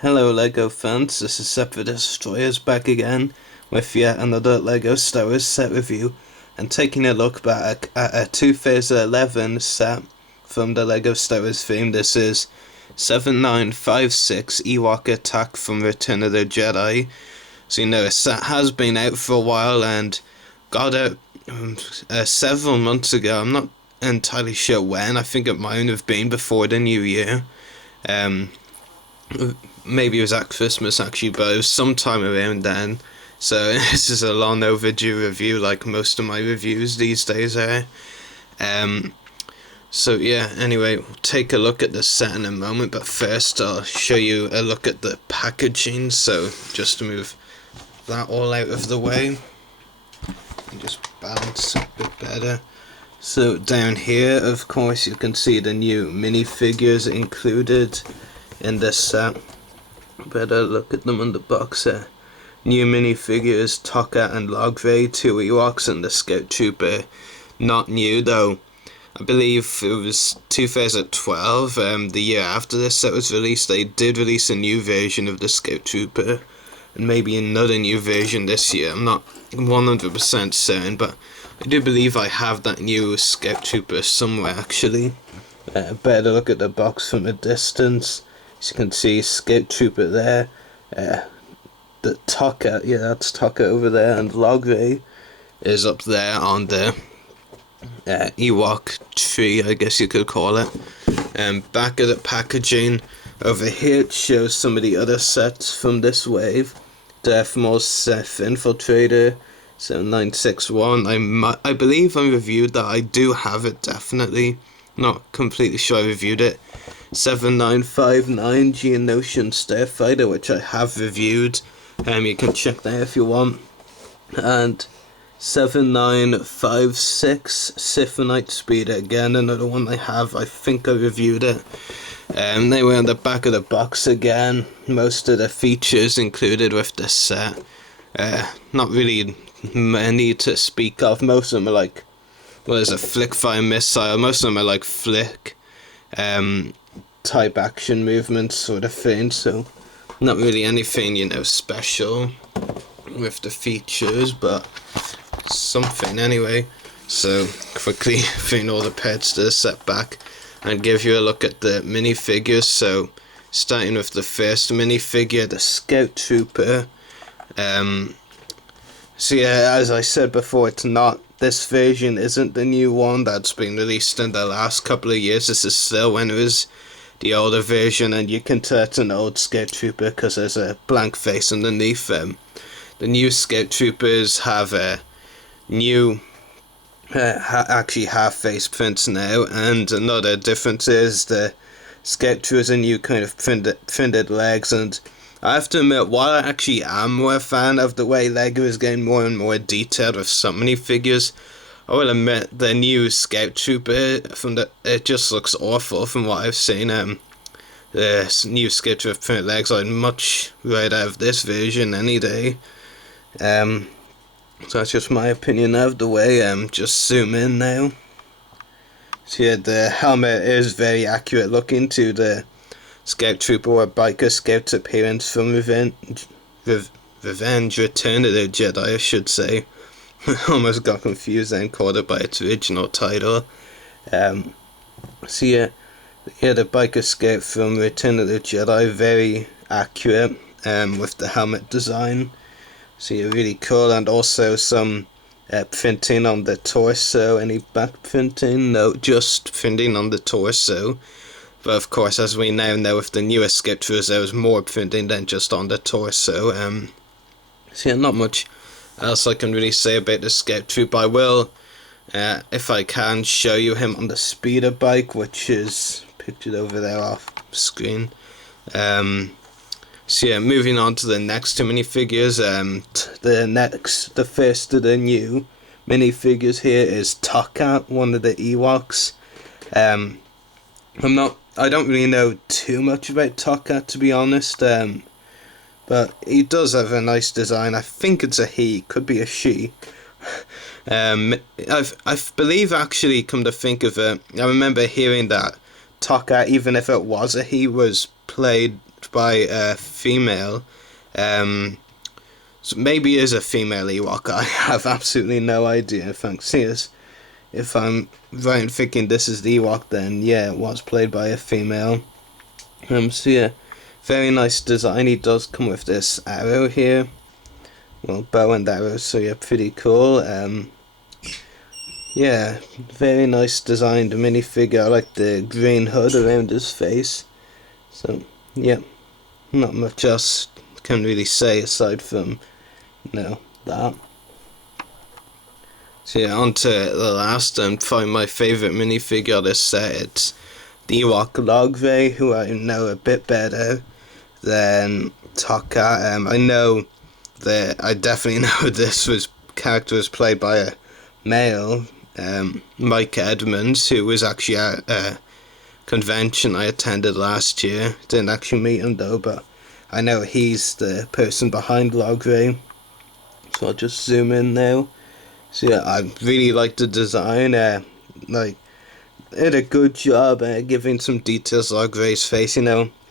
Hello LEGO fans, this is Sep the Destroyers back again with yet another LEGO Star Wars set review and taking a look back at a 2011 set from the LEGO Star Wars theme. This is 7956 Ewok Attack from Return of the Jedi. So you know, a set has been out for a while and got it several months ago. I'm not entirely sure when. I think it might have been before the new year. Maybe it was at Christmas actually, but it was sometime around then. So this is a long overdue review, like most of my reviews these days are. So yeah, anyway, we'll take a look at the set in a moment, but first I'll show you a look at the packaging. So just to move that all out of the way and just balance a bit better. So down here, of course, you can see the new minifigures included in this set. Better look at them on the box there. New minifigures, Tokka and Logray, 2 Ewoks and the Scout Trooper. Not new though. I believe it was 2012, the year after this set was released, they did release a new version of the Scout Trooper. And maybe another new version this year. I'm not 100% certain, but I do believe I have that new Scout Trooper somewhere actually. Better look at the box from a distance. As you can see, Scout Trooper there. The Tokka, yeah, that's Tokka over there, and Logray is up there on the Ewok tree, I guess you could call it. Back of the packaging, over here it shows some of the other sets from this wave. Darth Maul's Sith Infiltrator, 7961. I believe I reviewed that. I do have it, definitely. Not completely sure I reviewed it. 7959 Geonosian Starfighter, which I have reviewed. You can check that if you want. And 7956 Siphoonite Speeder, again another one I have. I think I reviewed it. They were on the back of the box again. Most of the features included with this set. Not really many to speak of. Most of them are like, well, there's a flick fire missile. Most of them are like flick type action movements sort of thing, so not really anything, you know, special with the features, but something anyway. So quickly bring all the pets to the set back and give you a look at the minifigures. So starting with the first minifigure, the Scout Trooper. So yeah, as I said before, this version isn't the new one that's been released in the last couple of years. This is still when it was the older version, and you can tell it's an old Scout Trooper because there's a blank face underneath them. The new Scout Troopers have a new actually half face prints now, and another difference is the Scout Troopers a new kind of printed legs. And I have to admit, while I actually am more a fan of the way LEGO is getting more and more detailed with so many figures, I will admit the new Scout Trooper it just looks awful from what I've seen. The new Scout Trooper printed legs I'd much rather have this version any day. So that's just my opinion of the way. Just zoom in now. So yeah, the helmet is very accurate looking to the Scout Trooper or Biker Scout's appearance from Revenge, Return of the Jedi, I should say. Almost got confused and called it by its original title. So yeah, the Biker Scout from Return of the Jedi, very accurate with the helmet design. So yeah, really cool, and also some printing on the torso. Any back printing? No, just printing on the torso. But of course, as we now know with the newer Scout Troopers, there was more printing than just on the torso. So yeah, not much else I can really say about the Scout Trooper. I will, if I can, show you him on the speeder bike, which is pictured over there off screen. So yeah, moving on to the next two minifigures. The first of the new minifigures here is Tokka, one of the Ewoks. I don't really know too much about Tokka, to be honest. But he does have a nice design. I think it's a he, could be a she. I believe, actually, come to think of it, I remember hearing that Tokka, even if it was a he, was played backed by a female. So maybe it is a female Ewok. I have absolutely no idea. If I'm right in thinking this is the Ewok, then yeah, it was played by a female. So yeah, very nice design. He does come with this arrow here. Well, bow and arrow, so yeah, pretty cool. Yeah, very nice designed minifigure. I like the green hood around his face. So yeah, not much else can really say aside from, that. So yeah, on to the last and probably my favourite minifigure of this set. It's the Ewok Logray, who I know a bit better than Tokka. I definitely know this character was played by a male, Mike Edmonds, who was actually at a convention I attended last year. Didn't actually meet him though, but I know he's the person behind Logray. So I'll just zoom in now. So yeah, I really like the design. Did a good job giving some details to Logray's face.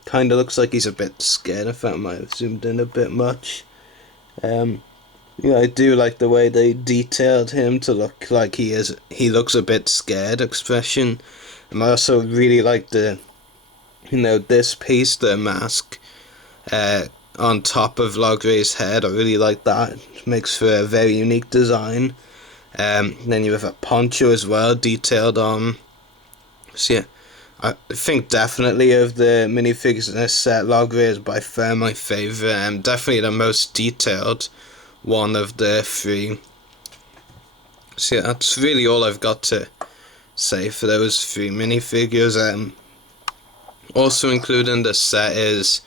Kind of looks like he's a bit scared. I thought I might have zoomed in a bit much. I do like the way they detailed him to look like he looks a bit scared expression. And I also really like this piece, the mask, on top of Logray's head. I really like that. It makes for a very unique design. Then you have a poncho as well, detailed on. So yeah, I think definitely of the minifigures in this set, Logray is by far my favourite. Definitely the most detailed one of the three. So yeah, that's really all I've got to say for those three minifigures. Also included in the set is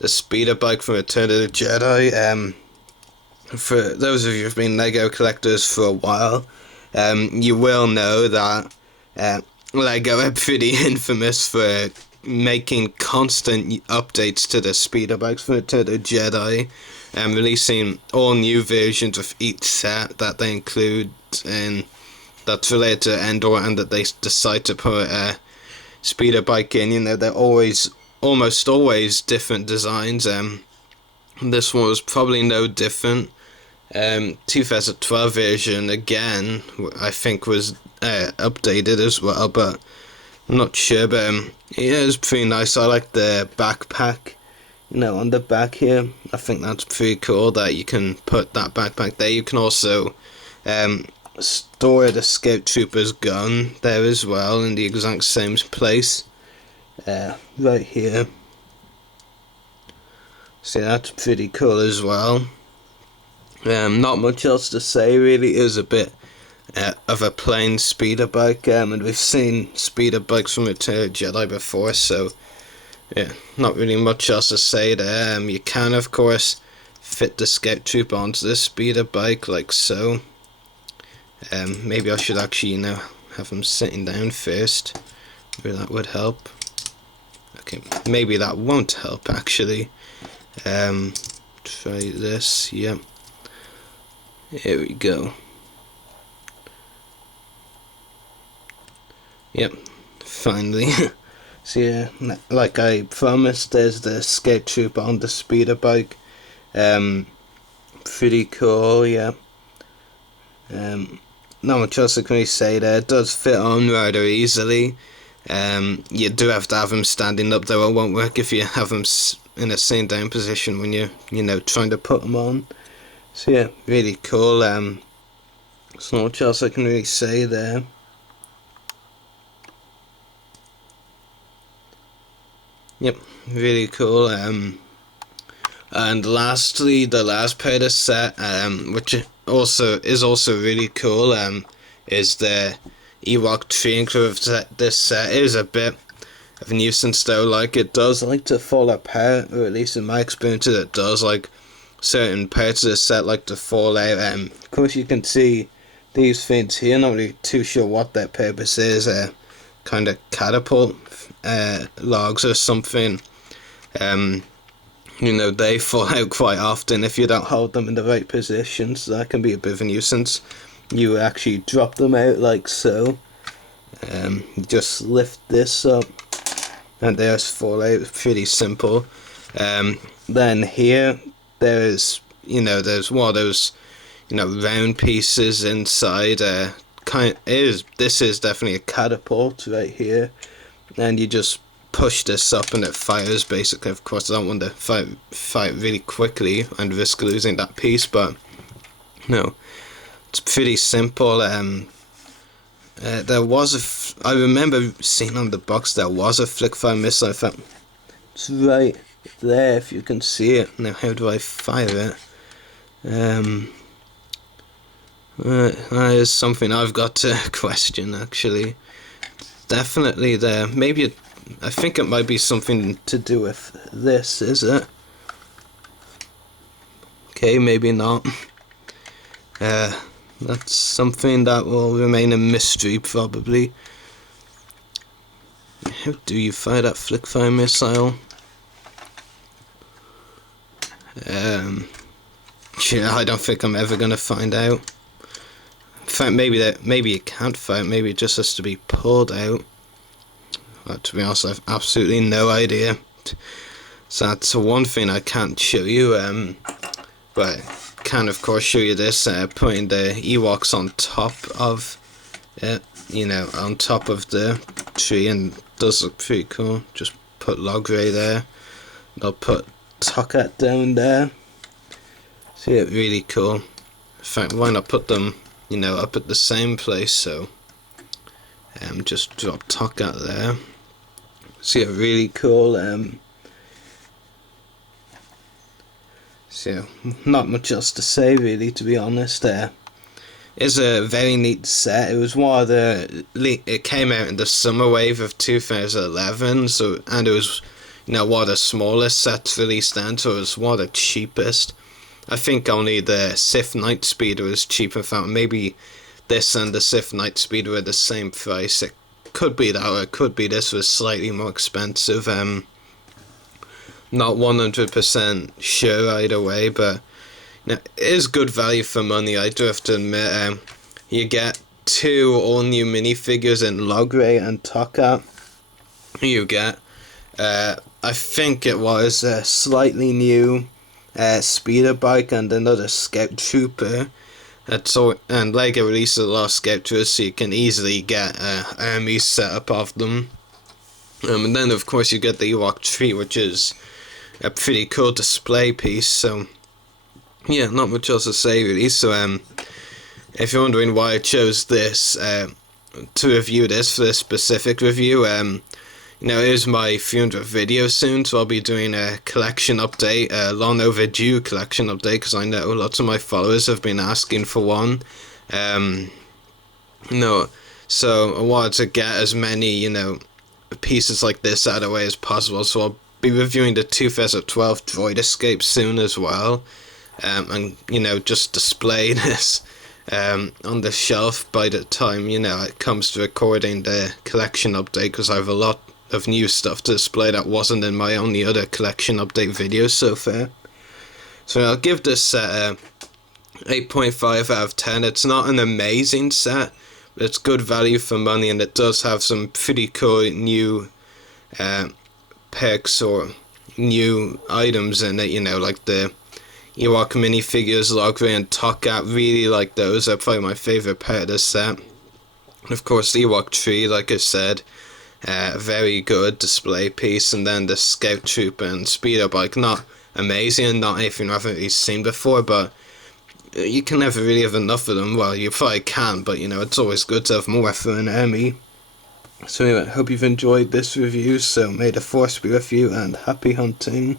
the speeder bike from Return of the Jedi. For those of you who've been LEGO collectors for a while, you will know that LEGO are pretty infamous for making constant updates to the speeder bikes from Return of the Jedi, and releasing all new versions of each set that they include, and that's related to Endor, and that they decide to put a speeder bike in. They're almost always different designs. This one was probably no different. 2012 version again, I think, was updated as well, but I'm not sure. But yeah, it was pretty nice. I like the backpack, on the back here. I think that's pretty cool that you can put that backpack there. You can also store the Scout Trooper's gun there as well, in the exact same place, right here. So that's pretty cool as well. Not much else to say really. It was a bit of a plain speeder bike, and we've seen speeder bikes from Return of the Jedi before, so yeah, not really much else to say there. You can of course fit the Scout Trooper onto the speeder bike like so. Maybe I should actually have him sitting down first. Maybe that would help. Okay, maybe that won't help actually. Try this. Yep. Here we go. Yep, finally. So yeah, like I promised, there's the Scout Trooper on the speeder bike. Pretty cool, yeah. Not much else I can really say there. It does fit on rather easily. You do have to have him standing up though. It won't work if you have him in a sitting down position when you're trying to put him on. So yeah, really cool. There's not much else I can really say there. Yep, really cool. And lastly, the last part of the set, which is also really cool, is the Ewok tree. This set is a bit of a nuisance though. Like, it does like to fall apart, or at least in my experience it does. Like, certain parts of the set like to fall out. Of course you can see these things here, not really too sure what their purpose is. Kind of catapult logs or something. They fall out quite often if you don't hold them in the right position, so that can be a bit of a nuisance. You actually drop them out like so. Just lift this up and they just fall out. It's pretty simple. Then here there's there's one of those round pieces inside. This is definitely a catapult right here, and you just push this up and it fires basically. Of course, I don't want to fight really quickly and risk losing that piece, but no, it's pretty simple. There was I remember seeing on the box there was a flick-fire missile. I thought it's right there if you can see it. Now how do I fire it? That is something I've got to question actually. Definitely there. Maybe I think it might be something to do with this, is it? Okay, maybe not. That's something that will remain a mystery probably. How do you fire that flick-fire missile? Yeah, I don't think I'm ever gonna find out. In fact, maybe you can't fire it. Maybe it just has to be pulled out. But to be honest, I've absolutely no idea. So that's one thing I can't show you. But I can of course show you this. Putting the Ewoks on top of it. On top of the tree, and it does look pretty cool. Just put Logray there. I'll put Tokat down there. See it, really cool. In fact, why not put them, up at the same place? So, just drop Tokat there. See it, really cool. So, not much else to say really, to be honest. It's a very neat set. It was one of it came out in the summer wave of 2011. So, and it was, one of the smallest sets released then. So it was one of the cheapest. I think only the Sith Night Speeder was cheaper. Maybe this and the Sith Night Speeder were the same price. It could be that, or it could be this was slightly more expensive. Not 100% sure either way, but it is good value for money. I do have to admit. You get 2 all-new minifigures in Logray and Tokat. You get, I think it was a slightly new speeder bike and another scout trooper. And LEGO releases a lot of scout troopers, so you can easily get armies set up of them. And then of course you get the Ewok tree, which is a pretty cool display piece. So yeah, not much else to say really. So if you're wondering why I chose this to review this for this specific review, it is my 300th video soon, so I'll be doing a collection update, a long overdue collection update, because I know lots of my followers have been asking for one. So I wanted to get as many, pieces like this out of the way as possible, so I'll be reviewing the 2012 Droid Escape soon as well, and, just display this on the shelf by the time, it comes to recording the collection update, because I have a lot of new stuff to display that wasn't in my only other collection update videos so far. So I'll give this set a 8.5 out of 10. It's not an amazing set, but it's good value for money, and it does have some pretty cool new perks or new items in it, like the Ewok minifigures, Logray and Tokat. Really like those. They're probably my favourite part of this set. And of course the Ewok tree, like I said, very good display piece. And then the scout trooper and speeder bike, not amazing and not anything I haven't really seen before, but you can never really have enough of them. Well, you probably can, but it's always good to have more for an army. So anyway, I hope you've enjoyed this review, so may the force be with you and happy hunting.